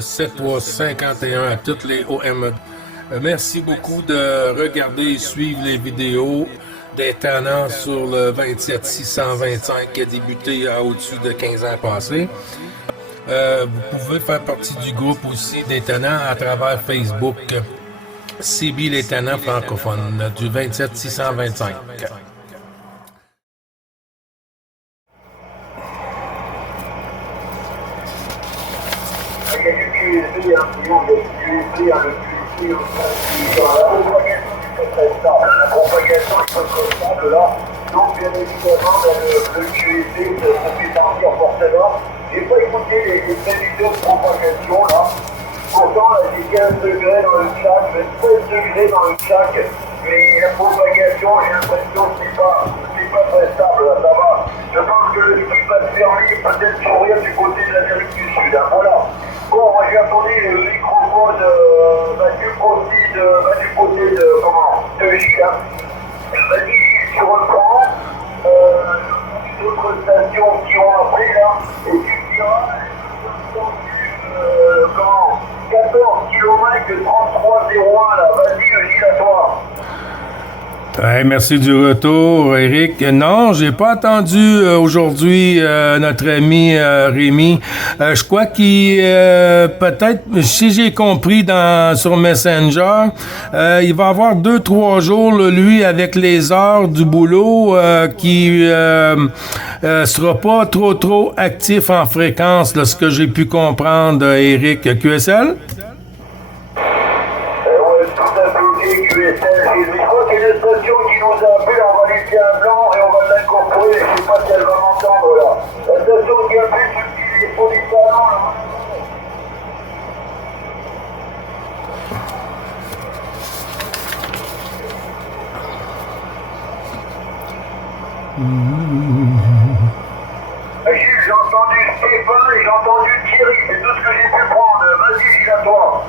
7351 à toutes les OM. Merci beaucoup de regarder et suivre les vidéos des tenants sur le 27625 qui a débuté à au-dessus de 15 ans passés. Vous pouvez faire partie du groupe aussi des tenants à travers Facebook. CB les tenants francophones du 27625. Il y a du QSB, il y a du QSB, la propagation est très constante là. Donc bien évidemment, le QSB se fait partir forcément. J'ai pas écouté les prévisions de propagation là. Pourtant, là, j'ai 15 degrés dans le chat, 13 degrés dans le chat, mais la propagation, j'ai l'impression que c'est pas très stable, là, ça va. Je pense que le ski va se fermer, peut-être sourire du côté de l'Amérique du Sud, hein, voilà. Bon, moi j'ai attendu le microphone du côté de Gilles, hein. Vas-y Gilles, tu reprends, d'autres stations qui ont appris là, et tu me diras, 14 km de 33,01 là, vas-y Gilles à toi. Ouais, merci du retour, Eric. Non, j'ai pas entendu aujourd'hui notre ami Rémi. Je crois qu'il peut-être, si j'ai compris sur Messenger, il va avoir 2-3 jours lui avec les heures du boulot qui sera pas trop actif en fréquence, là, ce que j'ai pu comprendre, Eric. QSL? QSL, je crois qu'il y a une station qui nous a appelé, on va laisser un blanc et on va l'incorporer, je ne sais pas si elle va m'entendre là. La station qui appelle sur les fonds du talent là. Gilles, j'ai entendu Stéphane et j'ai entendu Thierry, c'est tout ce que j'ai pu prendre. Vas-y Gilles, à toi.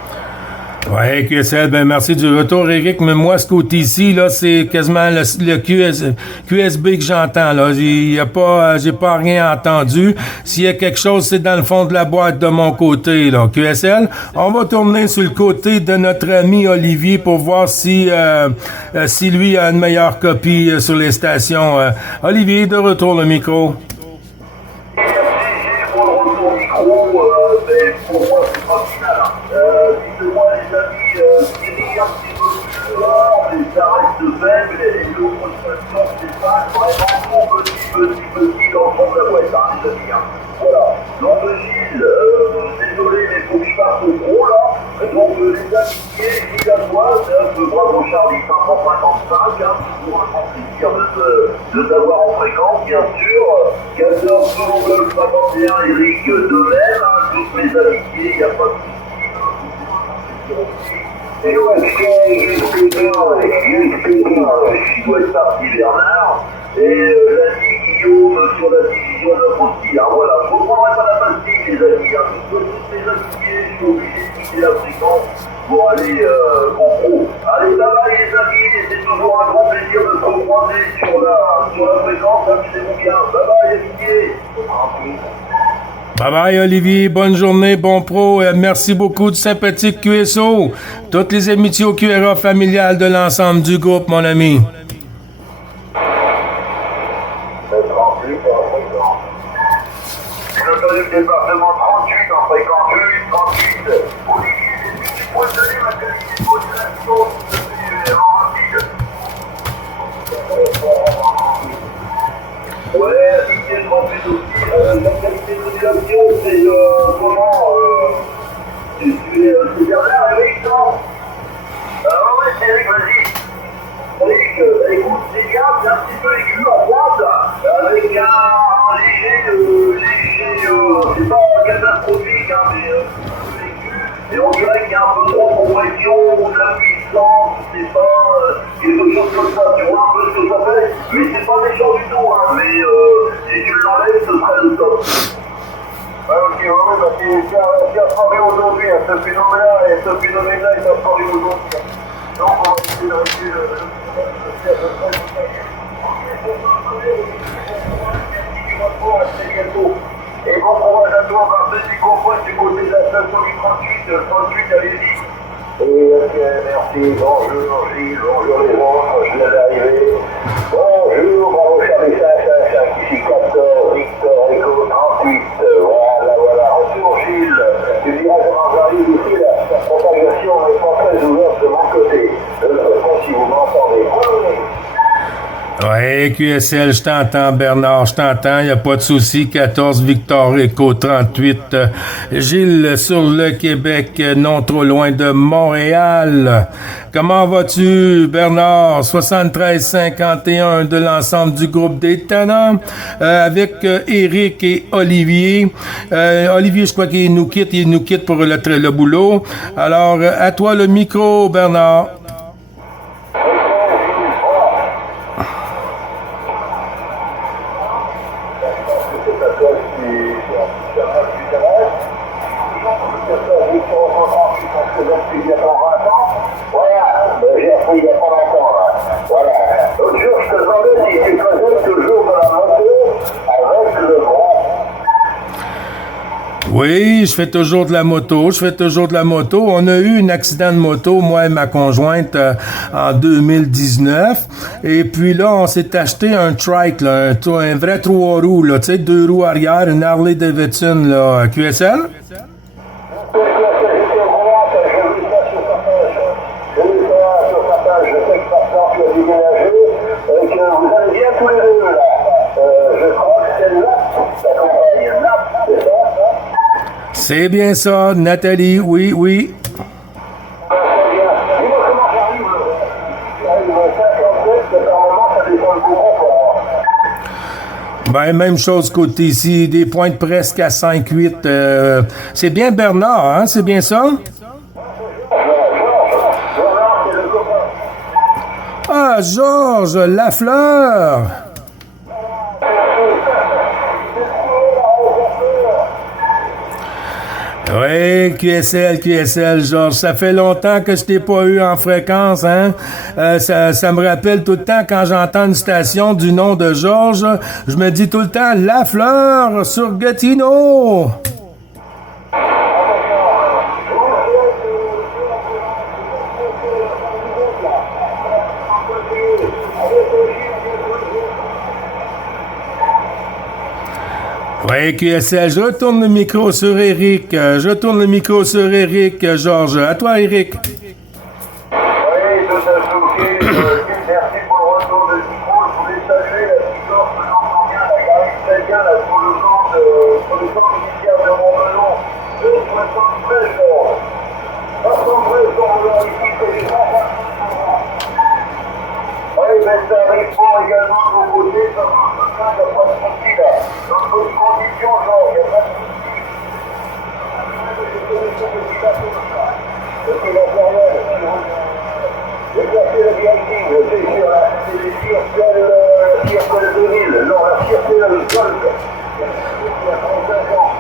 Ouais, QSL, ben merci du retour, Eric. Mais moi, ce côté-ci, là, c'est quasiment le QSB que j'entends, là. J'ai pas rien entendu. S'il y a quelque chose, c'est dans le fond de la boîte de mon côté, là. QSL, on va tourner sur le côté de notre ami Olivier pour voir si lui a une meilleure copie sur les stations. Olivier, de retour le micro. Pour moi, c'est pas final. Dites-moi, les amis, Thierry, un petit peu plus loin, mais ça reste faible, et l'autre station, c'est pas vraiment petit dans le fond de la boîte, hein, les amis. Voilà. Donc, Gilles, désolé, mais il faut que je fasse au gros, là. Donc, les amitiés, Gilles à toi, bravo Charlie 555, toujours un grand plaisir de t'avoir en fréquence, bien sûr. 14 Golf 51, Eric de même, toutes mes amitiés, il n'y a pas de soucis. Et ouais, je dois être parti Bernard, et l'ami Guillaume sur la division de aussi. Alors voilà, je ne reprendrai pas la pastille, les amis. Toutes mes amitiés, je suis obligé de quitter la fréquence pour aller en pro. Allez, bye bye les amis, et c'est toujours un grand plaisir de se croiser sur la fréquence. Amusez-vous bien. Bye bye, amitié. Bye bye Olivier, bonne journée, bon pro, merci beaucoup du sympathique QSO. Toutes les amitiés au QRA familial de l'ensemble du groupe, mon ami. Le département 38 en fréquence 38. Olivier, est-ce que tu pourrais donner ma qualité de modulation en rapide? Ouais, amitié de 38 aussi. La qualité de modulation, c'est comment c'est Bernard, Eric, non? Ouais, c'est Eric, vas-y. Eric, écoute, c'est bien, c'est un petit peu aigu en droite, avec un léger, c'est pas catastrophique, hein, mais aigu. Et on dirait qu'il y a un peu trop de compression, de la puissance, c'est pas quelque chose comme ça, tu vois un peu ce que ça fait, mais c'est pas méchant du tout, hein, mais si tu l'enlèves, ce serait le top. Ouais, ok, ouais, bah c'est apparu aujourd'hui, hein, ce phénomène-là est apparu aujourd'hui. Donc on va essayer de régler le à très bientôt. Et bon courage à toi, Marcel, tu comprends du côté de la station du 38, allez-y. Et ok, merci, bonjour Gilles, bonjour les autres, je viens d'arriver. Bonjour, bravo Charlie 555, ici 14, Victor Echo 38, voilà, retour Gilles. Tu diras comment j'arrive ici, la propagation n'est pas très ouverte de mon côté. Je ne sais pas si vous m'entendez. Ouais, QSL, je t'entends, Bernard, je t'entends, il n'y a pas de souci. 14, Victor Echo 38. Gilles, sur le Québec, non trop loin de Montréal. Comment vas-tu, Bernard? 73-51 de l'ensemble du groupe des Tannants, avec Éric et Olivier. Olivier, je crois qu'il nous quitte pour le boulot. Alors, à toi le micro, Bernard. Oui, je fais toujours de la moto. On a eu un accident de moto, moi et ma conjointe, en 2019. Et puis là, on s'est acheté un trike, là, un vrai 3 roues, là, tu sais, 2 roues arrière, une Harley Davidson, là, QSL. C'est bien ça, Nathalie, oui. Ben, même chose côté ici, des pointes presque à 5-8. C'est bien Bernard, hein? C'est bien ça? Ah, Georges Lafleur! Oui, QSL, Georges. Ça fait longtemps que je t'ai pas eu en fréquence, hein? Ça me rappelle tout le temps quand j'entends une station du nom de Georges, je me dis tout le temps Lafleur sur Gatineau. Oui, QSL, je retourne le micro sur Éric. Georges. À toi, Éric. Oui, tout à fait, ok. Merci pour le retour de micro. Je voulais saluer la petite sorte que j'entends bien, la Karine très bien, là, sur le camp militaire de Montmelon. 73 jours. 73 jours, ici, c'est les enfants. Oui, mais ça arrive fort également de mon côté, ça marche bien, il n'y a pas de souci là. Dans de bonnes conditions, genre, il n'y a pas de souci. C'est la période, j'ai placé la directive, c'est sur la cirque de Ville, non, la cirque de Golf. Il y a 35 ans.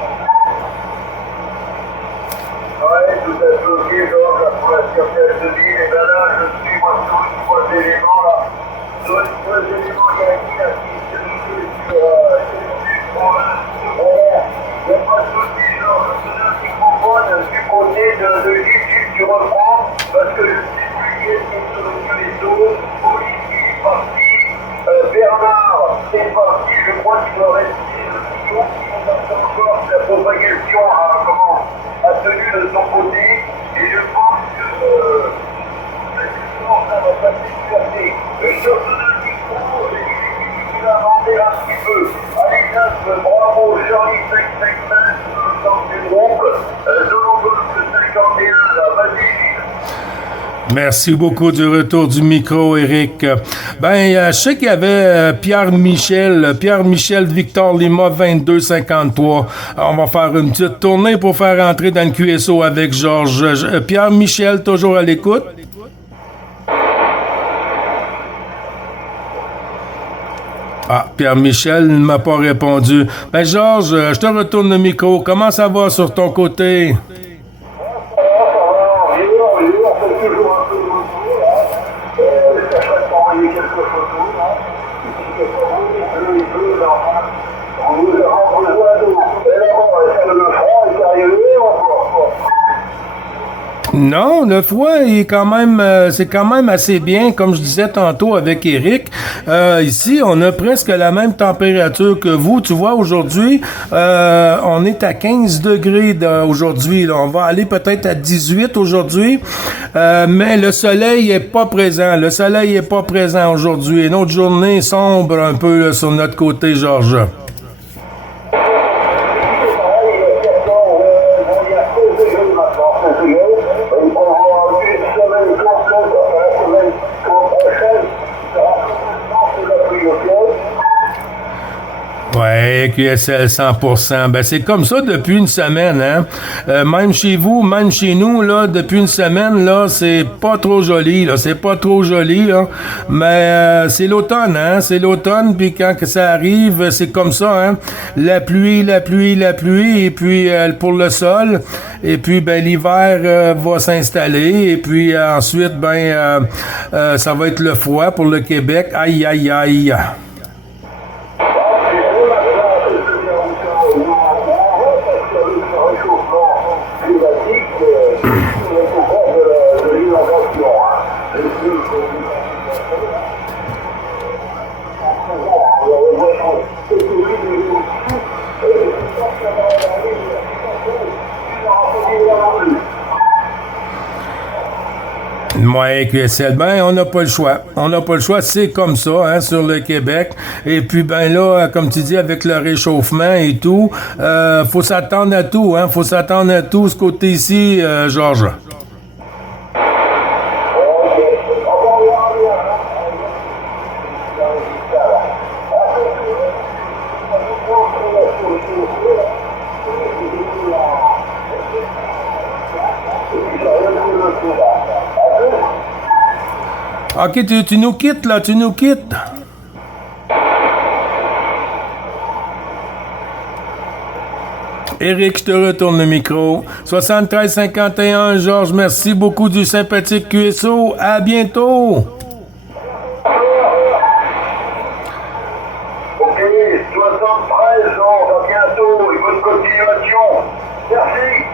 Oui, tout à fait, ok, genre, pour la cirque de Ville, et bien là, je suis, moi, sur une fois d'éléments, là. Sur une fois d'éléments, il y a qui, là, qui se dirige sur il n'y a pas de souci, genre, je te donne un microphone du côté de Gilles, tu reprends, parce que je sais plus qui est sur les dos, Olivier est parti, Bernard est parti, je crois qu'il doit rester le million qui vont passer encore si la propagation a tenu de son côté, et je pense que ça va passer liberté. Je te donne un micro, il va avancer un petit peu. Allez, bravo, Charlie 555, dans du groupe, Zologolf 51, là, vas-y, Gilles. Merci beaucoup du retour du micro, Éric. Je sais qu'il y avait Pierre Michel de Victor Lima 2253. On va faire une petite tournée pour faire entrer dans le QSO avec Georges. Pierre Michel, toujours à l'écoute? Ah, Pierre-Michel ne m'a pas répondu. Georges, je te retourne le micro. Comment ça va sur ton côté? Non, le froid est quand même, c'est quand même assez bien, comme je disais tantôt avec Eric. Ici, on a presque la même température que vous. Tu vois, aujourd'hui, on est à 15 degrés aujourd'hui. Là. On va aller peut-être à 18 aujourd'hui, mais le soleil est pas présent. Le soleil est pas présent aujourd'hui. Une autre journée sombre un peu là, sur notre côté, Georges. Ouais, QSL 100%. Ben, c'est comme ça depuis une semaine, hein. Même chez vous, même chez nous, là, depuis une semaine, là, c'est pas trop joli, là. C'est pas trop joli, là. Mais c'est l'automne, hein. C'est l'automne, puis quand que ça arrive, c'est comme ça, hein. La pluie, et puis pour le sol. Et puis, ben, l'hiver va s'installer. Et puis, ensuite, ben, ça va être le froid pour le Québec. Aïe, aïe, aïe. Ouais, QSL, ben, on n'a pas le choix. On n'a pas le choix, c'est comme ça, hein, sur le Québec. Et puis, ben là, comme tu dis, avec le réchauffement et tout, faut s'attendre à tout, hein. Faut s'attendre à tout, ce côté-ci, Georges. OK, tu nous quittes, là, tu nous quittes. Éric, je te retourne le micro. 73-51, Georges, merci beaucoup du sympathique QSO. À bientôt. OK, 73, Georges, à bientôt et bonne continuation. Merci.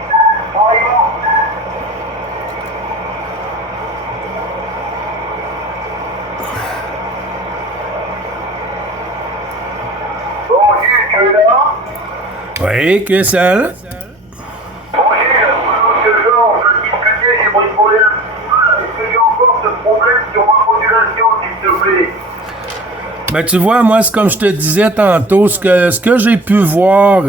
Oui, que ça? Bon, Gilles, Georges, je discutais, j'ai bricolé un petit peu. Est-ce que j'ai encore ce problème sur ma modulation, s'il te plaît? Ben, tu vois, moi, c'est comme je te disais tantôt, ce que j'ai pu voir,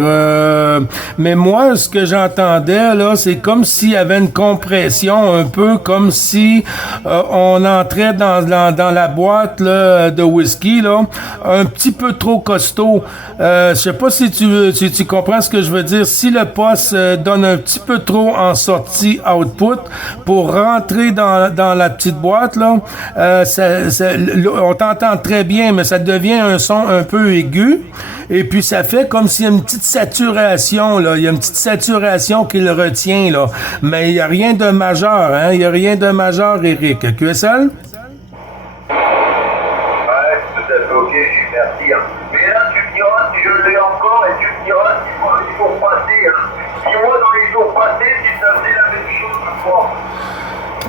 mais moi, ce que j'entendais, là, c'est comme s'il y avait une compression, un peu comme si on entrait dans la boîte là, de whisky, là, un petit peu trop costaud. Je sais pas si tu comprends ce que je veux dire. Si le poste donne un petit peu trop en sortie output pour rentrer dans la petite boîte, là, on t'entend très bien, mais ça devient un son un peu aigu, et puis ça fait comme s'il y a une petite saturation, là. Il y a une petite saturation qui le retient, là. Mais il n'y a rien de majeur, hein. Il n'y a rien de majeur, Éric. QSL? Ouais, tout à fait, ok, merci. Mais là, tu me diras si je l'ai encore, et tu me diras si moi, les jours passés, hein. Si moi, dans les jours passés, si ça faisait la même chose que toi.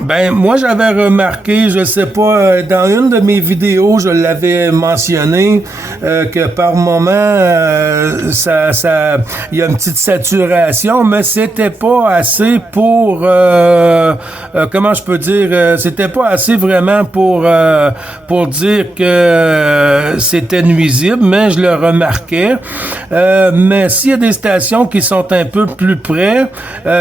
Ben, moi, j'avais remarqué, je sais pas, dans une de mes vidéos, je l'avais mentionné, que par moment, il y a une petite saturation, mais c'était pas assez pour, comment je peux dire, c'était pas assez vraiment pour dire que c'était nuisible, mais je le remarquais. Mais s'il y a des stations qui sont un peu plus près,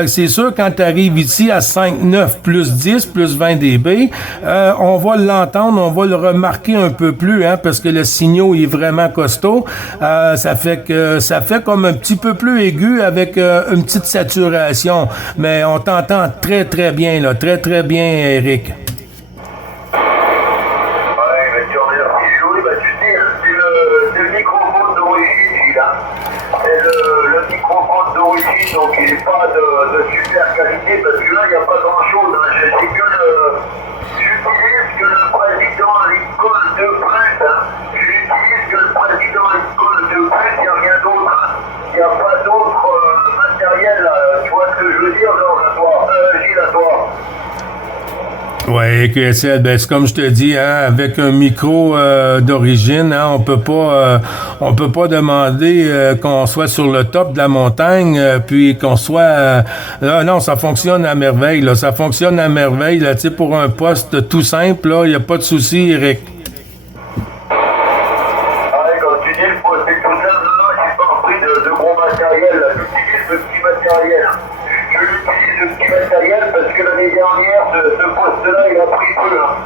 c'est sûr, quand tu arrives ici à 5.9 plus 10, plus 20 dB, on va l'entendre, on va le remarquer un peu plus, hein, parce que le signal est vraiment costaud. Ça fait comme un petit peu plus aigu avec une petite saturation. Mais on t'entend très très bien, là, très très bien, Éric. Donc il n'est pas de super qualité parce que là il n'y a pas grand chose. Hein. J'utilise que le président Lincoln de plus. Hein. J'utilise que le président Lincoln de plus, il n'y a rien d'autre. Hein. Il n'y a pas d'autre matériel. Tu vois ce que je veux dire, Georges, à toi, Gilles, à toi. Ouais, QSL, ben c'est comme je te dis, hein, avec un micro d'origine, hein, on peut pas demander qu'on soit sur le top de la montagne, puis qu'on soit là, non, ça fonctionne à merveille, là, ça fonctionne à merveille, là, tu sais, pour un poste tout simple, là, y a pas de souci, Eric. Ouais, comme tu dis, le poste est tout simple, là, j'ai pas pris de gros matériel, là, j'utilise le petit matériel. Je l'utilise le petit matériel parce que l'année dernière, ce poste-là, il a pris peu. Hein.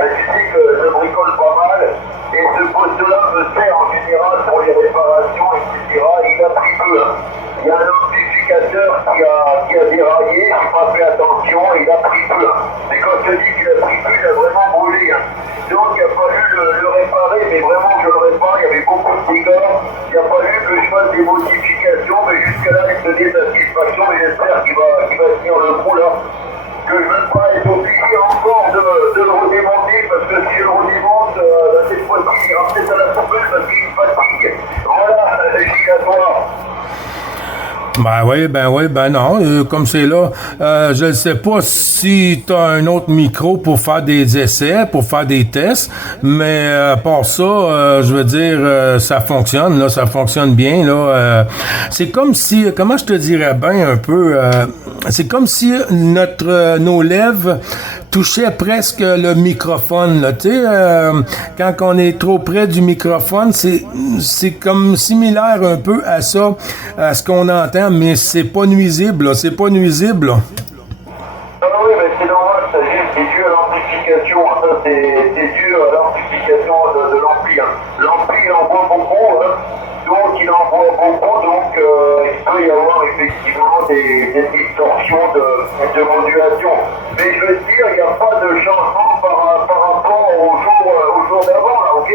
Tu sais que je bricole pas mal, et ce poste-là me sert en général pour les réparations, etc. Il a pris peu. Hein. Il y a un amplificateur qui a déraillé, j'ai pas fait attention, il a pris peu. Hein. Mais quand je te dis qu'il a pris peu, il a vraiment brûlé. Hein. Donc il a fallu le réparer, mais vraiment je le répare, il y avait beaucoup de dégâts. Il a fallu que je fasse des modifications, mais jusque là, il me donnait satisfaction, mais j'espère qu'il va tenir le coup là. Que je ne veux pas être obligé encore de le redémonter, parce que si je le redémonte, cette fois-ci, il ira peut-être à la poubelle parce qu'il fatigue. Voilà, j'ai à toi. Ben oui, ben non, comme c'est là, je ne sais pas si tu as un autre micro pour faire des essais, pour faire des tests, mais à part ça, je veux dire, ça fonctionne, là, ça fonctionne bien, là. C'est comme si, comment je te dirais bien un peu, c'est comme si nos lèvres touchaient presque le microphone, là, tu sais, quand on est trop près du microphone, c'est comme similaire un peu à ça, à ce qu'on entend, mais c'est pas nuisible, là, c'est pas nuisible, là. Ah oui, mais c'est normal, c'est dû à l'amplification, hein, c'est dû à l'amplification de l'ampli. Hein. L'ampli, il envoie beaucoup, hein, donc il envoie beaucoup, donc il peut y avoir effectivement des distorsions de modulation. Mais je veux dire, il n'y a pas de changement par rapport au jour d'avant, là, ok?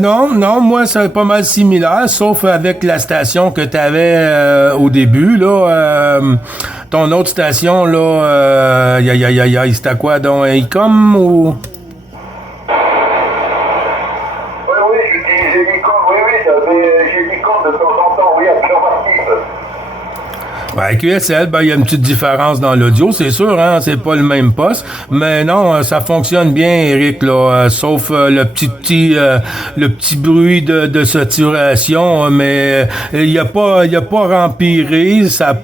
Non, moi, c'est pas mal similaire, sauf avec la station que tu avais au début, là. Ton autre station, là, c'était à quoi, donc, ICOM ou... Oui, j'utilisais l'ICOM, oui, j'ai l'ICOM de temps en temps, oui, affirmatif. Ben, QSL, ben, il y a une petite différence dans l'audio, c'est sûr, hein, c'est pas le même poste, mais non, ça fonctionne bien, Eric, là, sauf le petit bruit de saturation, mais il a pas empiré, ça a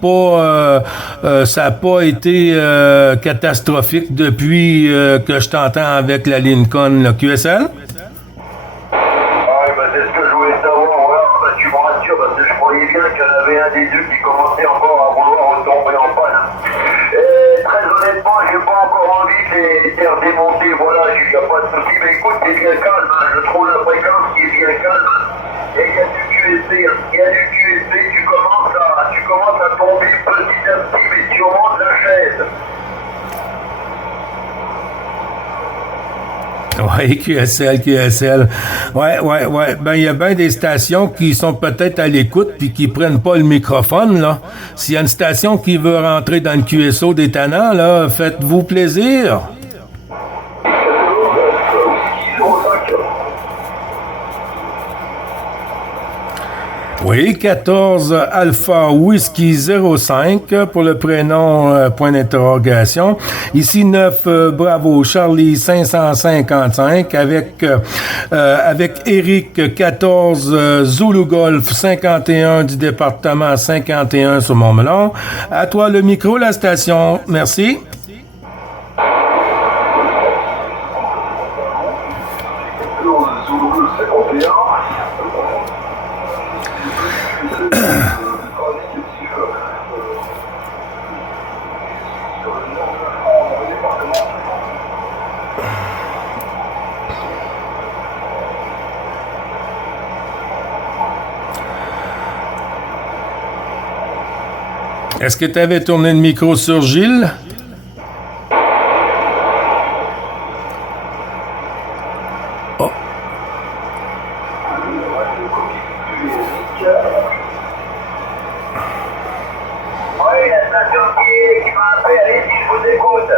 pas été catastrophique depuis que je t'entends avec la Lincoln, là, QSL? C'est ce que je voulais savoir, voilà, tu me rassures, parce que je croyais bien qu'il y en avait un des deux qui commençait encore à vouloir retomber en panne. Et très honnêtement, j'ai pas encore envie de les faire démonter, voilà, il n'y a pas de souci, mais écoute, c'est bien calme, hein, je trouve la fréquence qui est bien calme, et il y a du QSP, tu commences à tomber petit à petit, mais tu remontes la chaise. Ouais, QSL. Ouais. Ben, il y a bien des stations qui sont peut-être à l'écoute puis qui prennent pas le microphone, là. S'il y a une station qui veut rentrer dans le QSO des tannants, là, faites-vous plaisir. Oui, 14 Alpha Whisky 05 pour le prénom point d'interrogation. Ici 9 Bravo Charlie 555 avec Eric 14 Zulu Golf 51 du département 51 sur Montmelon. À toi le micro, la station. Merci. Est-ce que tu avais tourné le micro sur Gilles? Oh. Oui, la station qui m'a appelé, allez-y, je vous écoute.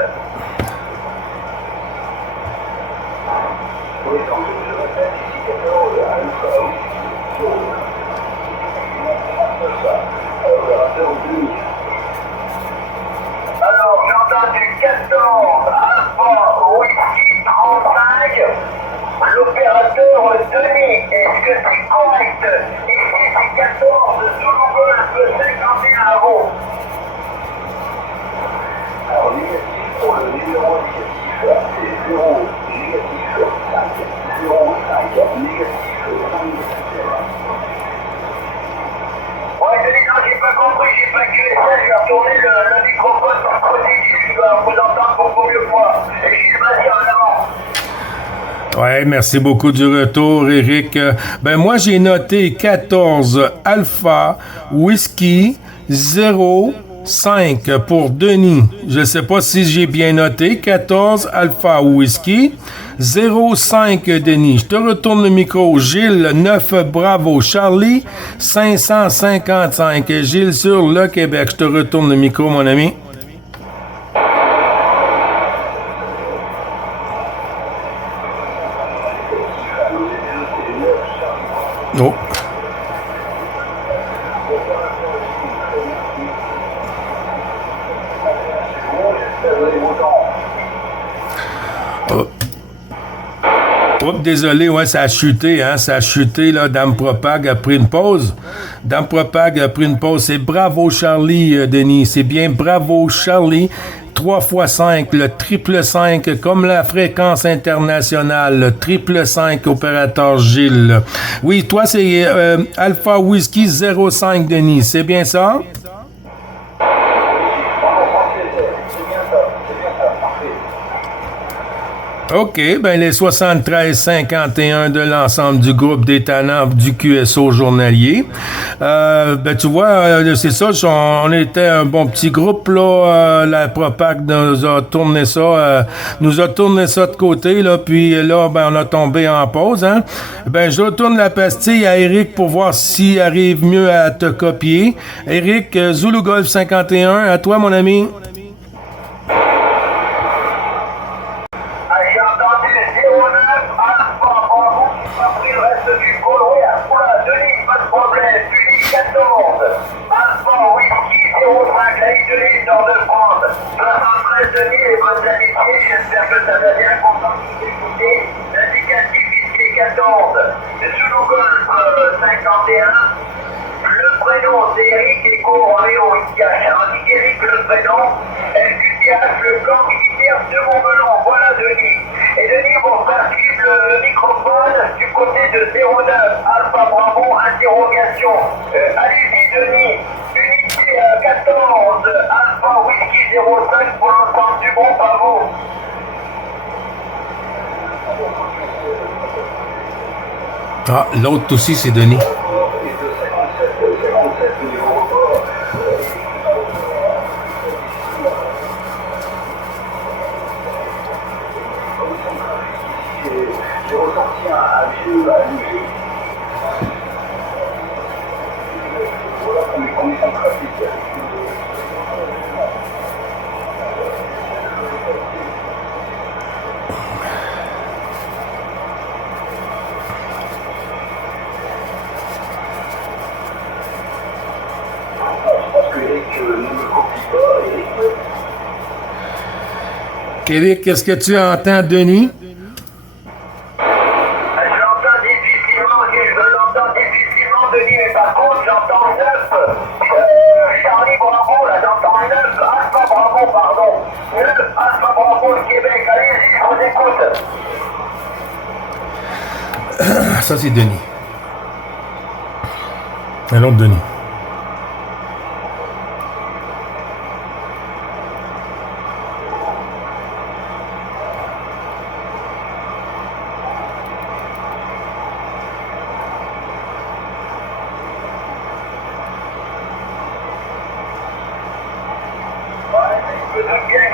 Oui, donc je répète ici 14 Alpha Alors, j'ai entendu 4 Ici, c'est 14, Zulu Golf 51 à vous. Alors, négatif pour le numéro négatif, c'est 0, négatif 5, 0, 5, négatif 5. Ouais, Denis, non, j'ai pas compris, j'ai pas que ça, je vais retourner le microphone sur le côté, je dois vous entendre beaucoup mieux que moi. Et Gilles, vas-y, en avant. Ouais, merci beaucoup du retour, Eric. Ben moi, j'ai noté 14 Alpha Whiskey 0 5 pour Denis. Je ne sais pas si j'ai bien noté. 14 Alpha Whiskey 0 5 Denis. Je te retourne le micro. Gilles 9 Bravo Charlie 555. Gilles sur le Québec. Je te retourne le micro, mon ami. Oh. Oh. Oh, désolé, ouais, ça a chuté, hein, ça a chuté, là. Dame Propag a pris une pause. Dame Propag a pris une pause. C'est Bravo Charlie, Denis. C'est bien Bravo Charlie. 3 x 5, le triple 5, comme la fréquence internationale, le triple 5, opérateur Gilles. Oui, toi, c'est Alpha Whiskey 05, Denis. C'est bien ça? OK, ben les 73-51 de l'ensemble du groupe des talents du QSO journalier. Ben tu vois, c'est ça, on était un bon petit groupe, là. La Propac nous a tourné ça de côté, là, puis là, ben on a tombé en pause, hein. Ben je retourne la pastille à Eric pour voir s'il arrive mieux à te copier. Eric, Zulu Golf 51, à toi, mon ami. J'espère que ça va bien, content de vous écouter. L'indicatif ici est 14. Zulu Golf 51. Le prénom c'est Eric Echo Romeo India Charlie. Eric le prénom. LQTH, le camp militaire de Montmelon. Voilà Denis. Et Denis, vous faire suivre le microphone du côté de 09 Alpha Bravo interrogation. Allez-y Denis. Unité 14 Alpha Whiskey 05 pour l'ensemble du groupe à vous. Ah, l'autre aussi, c'est Denis. J'ai ressenti un vieux léger. Voilà qu'on est en trafic. Eric, qu'est-ce que tu entends, Denis? Denis, mais par contre, j'entends 9. Charlie Bravo, là, j'entends 9. Alpha Bravo, pardon. 9 Alpha Bravo, le Québec. Allez-y, je vous écoute. Ça, c'est Denis. Un autre Denis.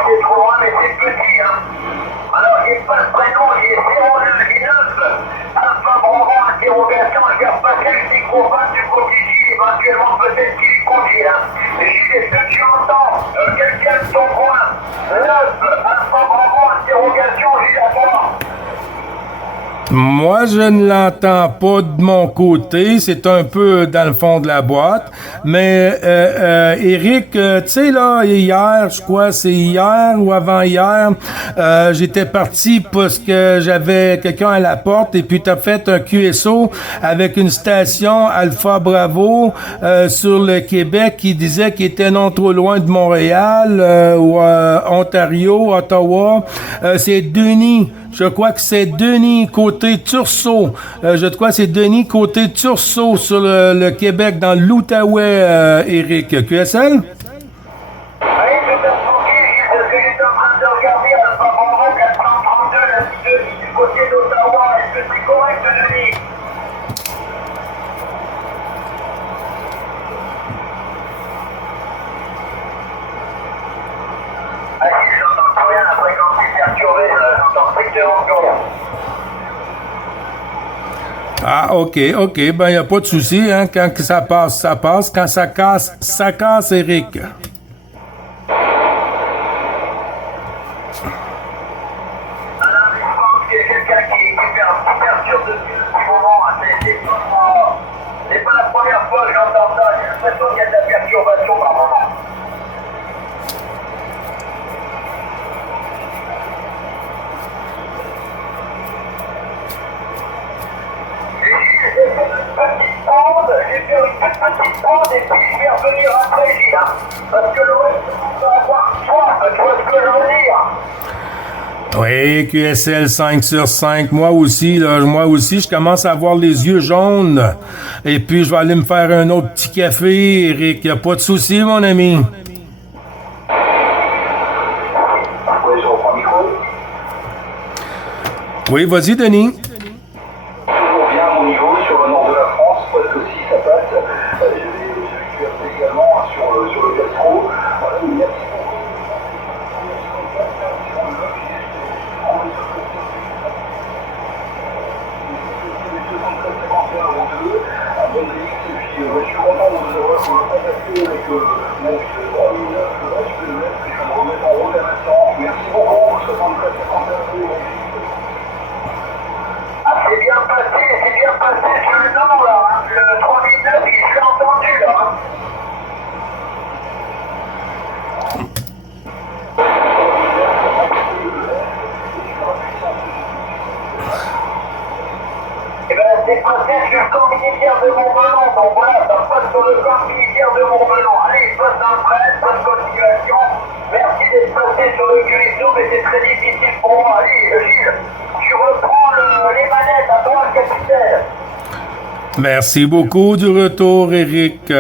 C'est trop loin, mais c'est petit, hein. Alors, j'ai pas le prénom, j'ai 09 et 9. Alpha Bravo, interrogation, je vais repasser le microphone du côté Gilles, éventuellement peut-être qu'il conduit, hein. Gilles, est-ce que tu entends quelqu'un de ton coin? 9, Alpha Bravo, interrogation, Gilles, à toi. Moi, je ne l'entends pas de mon côté. C'est un peu dans le fond de la boîte. Mais, Eric, tu sais, là, hier, je crois, c'est hier ou avant-hier, j'étais parti parce que j'avais quelqu'un à la porte et puis t'as fait un QSO avec une station Alpha Bravo sur le Québec qui disait qu'il était non trop loin de Montréal ou Ontario, Ottawa. C'est Denis. Je crois que c'est Denis côté Tursault. Je crois que c'est Denis côté Tursault sur le Québec, dans l'Outaouais, Eric. QSL? Oui, tout à fait, parce que j'étais en train de regarder Alpha Bravo 432, la petite Denis du côté d'Ottawa. Est-ce que c'est correct, Denis? Ah si, j'entends plus rien, la fréquence est perturbée, j'entends strictement plus rien. Ah, ok. Ben, y a pas de souci, hein. Quand ça passe, ça passe. Quand ça casse, Eric. Madame, je pense qu'il y a quelqu'un qui perturbe depuis un petit moment. C'est pas la première fois que j'entends ça. J'ai l'impression qu'il y a de la perturbation par moment. J'ai fait une petite pause et puis je vais revenir après, Gilles, hein, parce que le reste, on va avoir soif, tu vois ce que je veux dire? Oui, QSL 5 sur 5. Moi aussi, je commence à avoir les yeux jaunes. Et puis, je vais aller me faire un autre petit café, Eric. Y a pas de souci, mon ami. Oui, je reprends le micro. Oui, vas-y, Denis. Toujours bien à mon niveau sur le nord de la France, parce que si ça passe, je vais QRT également sur le gastro. Voilà, merci beaucoup. Je suis content de vous avoir contacté avec mon vieux 3009. Je vais le mettre et je vais me remettre en route à l'instant. Merci beaucoup. 73 51. Ah, c'est bien passé sur le nom là. Hein. Le 3009, je l'ai entendu là. Hein. Eh ben, c'est passé sur le camp militaire de Montmelon, donc voilà, ça passe sur le camp militaire de Montmelon. Allez, passe dans le presse, bonne continuation. Merci d'être passé sur le QSO, mais c'est très difficile pour moi. Allez, Gilles, tu reprends les manettes à toi, capitaine. Merci beaucoup du retour, Eric.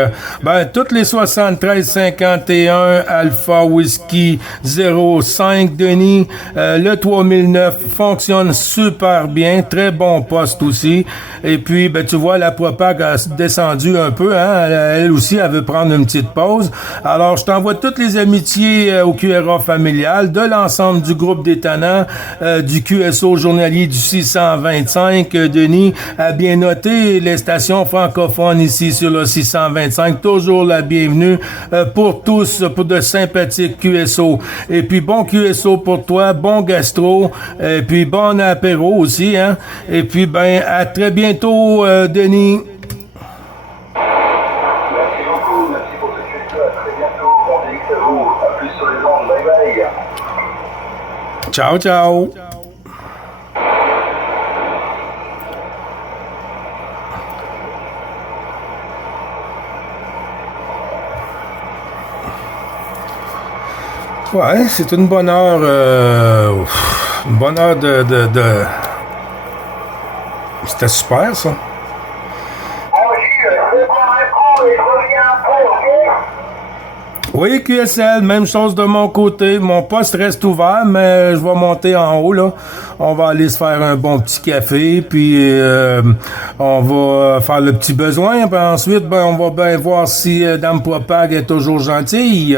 Ben, toutes les 7351 Alpha Whiskey 05, Denis, le 3009 fonctionne super bien, très bon poste aussi. Et puis, ben, tu vois, la propague a descendu un peu, hein. Elle aussi, elle veut prendre une petite pause. Alors, je t'envoie toutes les amitiés au QRA familial, de l'ensemble du groupe des tannants, du QSO journalier du 625, Denis, a bien noté les stations francophones ici sur le 625, toujours la bienvenue pour tous, pour de sympathiques QSO. Et puis bon QSO pour toi, bon gastro, et puis bon apéro aussi, hein. Et puis ben à très bientôt, Denis. Merci beaucoup, merci pour ce QSO, à très bientôt. Bon DX à vous, à plus sur les ondes, bye bye. Ciao, ciao. Ouais, c'est une bonne heure de... C'était super, ça. Bon Gilles, je prends un coup et je reviens après, ok? Oui, QSL, même chose de mon côté. Mon poste reste ouvert, mais je vais monter en haut, là. On va aller se faire un bon petit café, puis on va faire le petit besoin. Puis ensuite, ben, on va bien voir si Dame Propag est toujours gentille.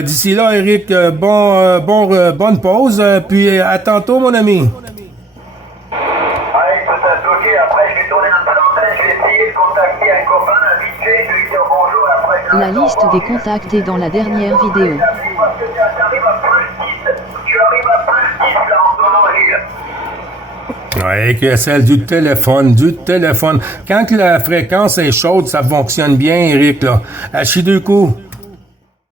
D'ici là, Eric, bonne pause, puis à tantôt, mon ami. Allez, tout à fait, ok. Après, je vais tourner un peu l'antenne, je vais essayer de contacter un copain habitué, je vais lui dire bonjour, et après... La liste des contacts est dans la dernière vidéo. Tu arrives à plus 10 là en ce moment, Gilles. Ouais, que celle du téléphone, Quand que la fréquence est chaude, ça fonctionne bien, Eric, là. À chi deux coups.